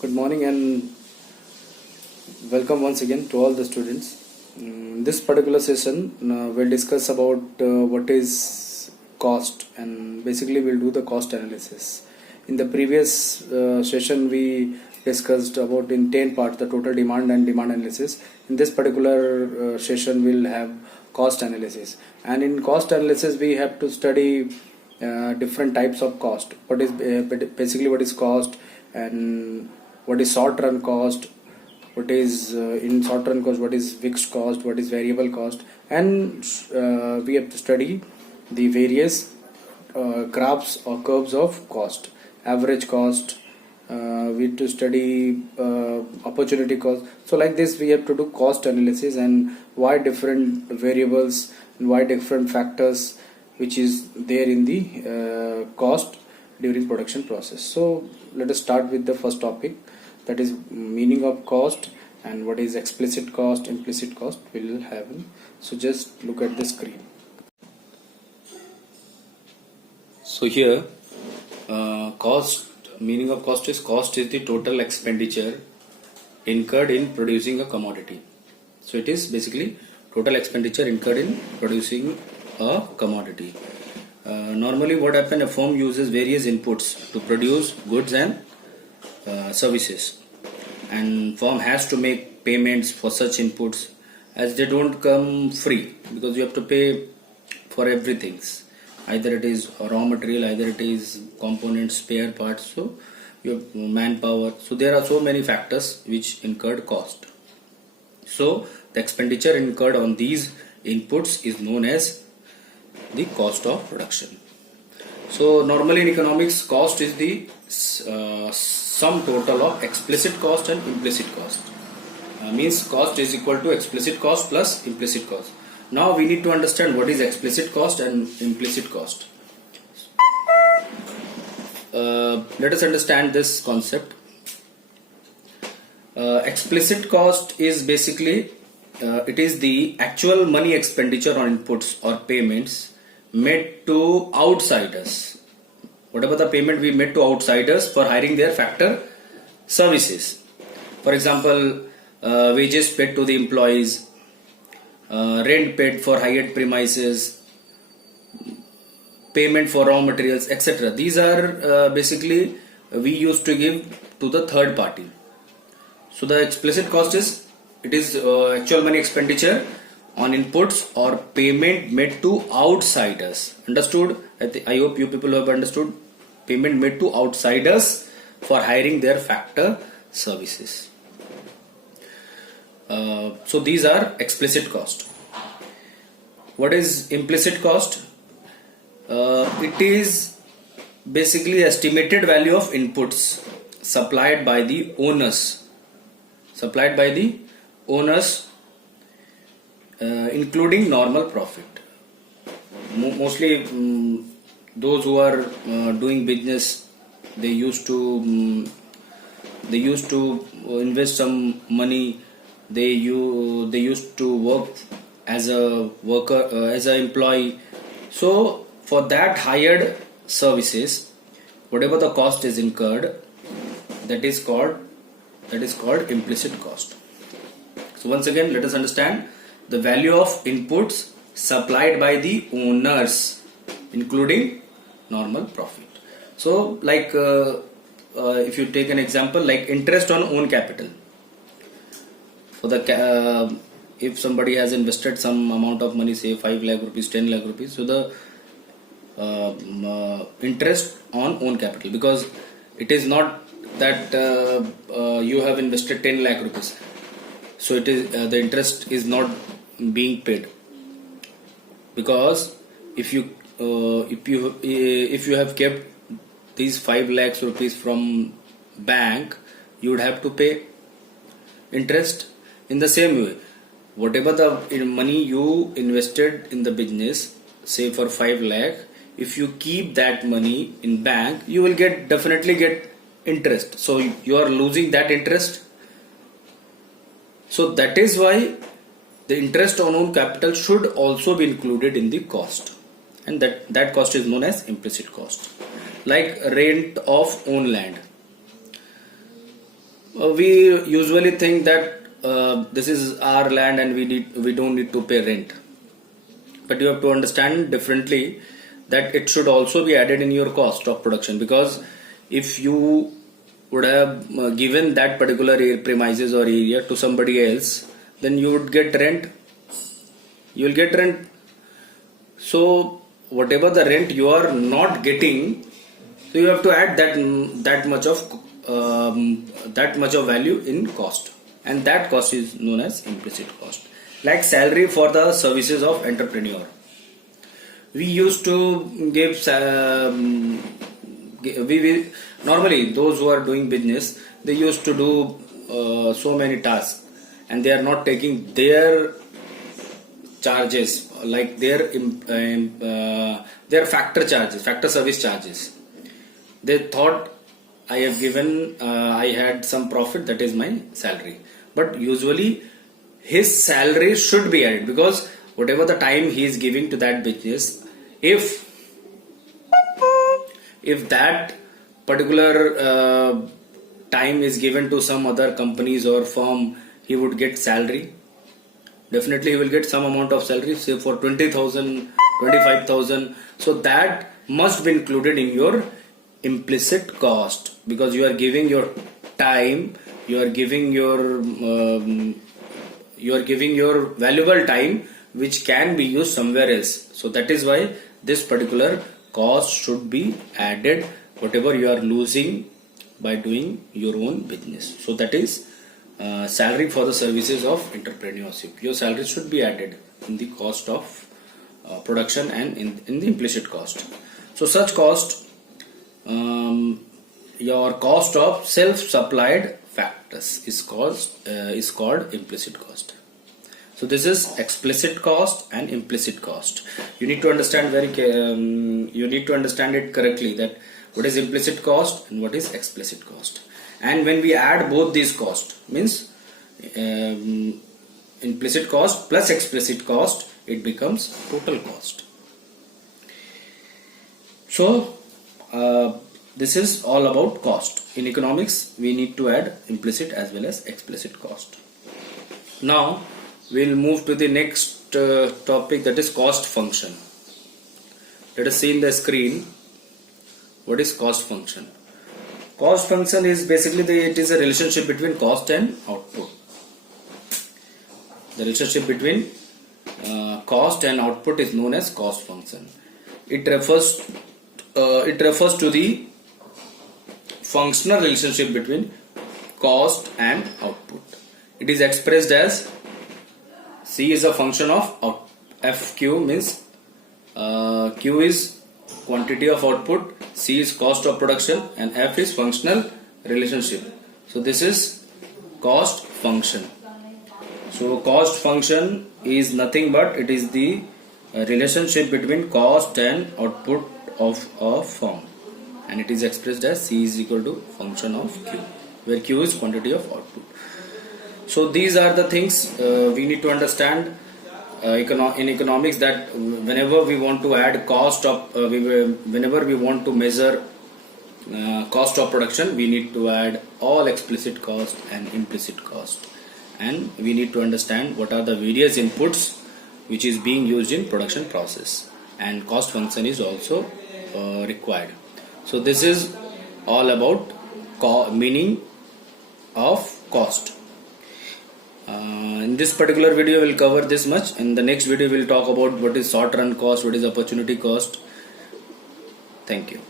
Good morning and welcome once again to all the students. In this particular session, we'll discuss about what is cost, and basically we'll do the cost analysis. In the previous session, we discussed about in 10 parts the total demand and demand analysis. In this particular session, we'll have cost analysis, and in cost analysis, we have to study different types of cost. What is basically what is cost, and what is short run cost, what is in short run cost, what is fixed cost, what is variable cost, and we have to study the various graphs or curves of cost, average cost, we have to study opportunity cost. So like this we have to do cost analysis and why different variables and why different factors which is there in the cost during production process. So let us start with the first topic, that is meaning of cost and what is explicit cost, implicit cost we will have. So just look at the screen. So here cost, meaning of cost is the total expenditure incurred in producing a commodity. So it is basically total expenditure incurred in producing a commodity. Normally what happens, a firm uses various inputs to produce goods and services, and firm has to make payments for such inputs, as they don't come free, because you have to pay for everything, either it is raw material, either it is components, spare parts, so you have manpower. So there are so many factors which incurred cost. So the expenditure incurred on these inputs is known as the cost of production. So normally in economics, cost is the sum total of explicit cost and implicit cost. Means cost is equal to explicit cost plus implicit cost. Now we need to understand what is explicit cost and implicit cost. Let us understand this concept. Explicit cost is basically it is the actual money expenditure on inputs or payments made to outsiders. Whatever the payment we made to outsiders for hiring their factor services. For example, wages paid to the employees, rent paid for hired premises, payment for raw materials, etc. These are basically we used to give to the third party. So the explicit cost is, it is actual money expenditure on inputs or payment made to outsiders. Understood? I hope you people have understood. Payment made to outsiders for hiring their factor services. So these are explicit cost. What is implicit cost? It is basically estimated value of inputs supplied by the owners. Including normal profit. Mostly those who are doing business, they used to invest some money. They used to work as a worker, as an employee. So for that hired services, whatever the cost is incurred, that is called implicit cost. So once again, let us understand the value of inputs supplied by the owners, including normal profit. So like if you take an example like interest on own capital, for the if somebody has invested some amount of money, say 5 lakh rupees, 10 lakh rupees, so the interest on own capital, because it is not that you have invested 10 lakh rupees, so it is the interest is not being paid, because if you have kept these 5 lakhs rupees from bank, you would have to pay interest. In the same way, whatever the money you invested in the business, say for 5 lakh, if you keep that money in bank, you will definitely get interest. So you are losing that interest. So that is why the interest on own capital should also be included in the cost, and that cost is known as implicit cost. Like rent of own land. We usually think that this is our land and we don't need to pay rent. But you have to understand differently that it should also be added in your cost of production, because if you would have given that particular premises or area to somebody else, then you would get rent. You will get rent. So whatever the rent you are not getting, so you have to add that much of value in cost, and that cost is known as implicit cost. Like salary for the services of entrepreneur, we used to give we normally those who are doing business, they used to do so many tasks, and they are not taking their charges, like their factor charges, factor service charges. They thought I have given, I had some profit, that is my salary. But usually his salary should be added, because whatever the time he is giving to that business, if that particular time is given to some other companies or firm, he would get salary. Definitely he will get some amount of salary, say for 20,000, 25,000. So that must be included in your implicit cost, because you are giving your time, you are giving your valuable time, which can be used somewhere else. So that is why this particular cost should be added, whatever you are losing by doing your own business. So that is salary for the services of entrepreneurship. Your salary should be added in the cost of production and in the implicit cost. So such cost, your cost of self-supplied factors is called implicit cost. So this is explicit cost and implicit cost. You need to understand you need to understand it correctly, that what is implicit cost and what is explicit cost. And when we add both these costs, means implicit cost plus explicit cost, it becomes total cost. So this is all about cost. In economics, we need to add implicit as well as explicit cost. Now we'll move to the next topic, that is cost function. Let us see in the screen what is cost function. Cost function is basically it is a relationship between cost and output. The relationship between cost and output is known as cost function. It refers to the functional relationship between cost and output. It is expressed as C is a function of FQ, means Q is quantity of output, C is cost of production, and F is functional relationship. So this is cost function. So cost function is nothing but it is the relationship between cost and output of a firm, and it is expressed as C is equal to function of Q, where Q is quantity of output. So these are the things we need to understand in economics, that whenever we want to add cost of whenever we want to measure cost of production, we need to add all explicit cost and implicit cost, and we need to understand what are the various inputs which is being used in production process, and cost function is also required. So this is all about meaning of cost. In this particular video we'll cover this much. In the next video we'll talk about what is short run cost, what is opportunity cost. Thank you.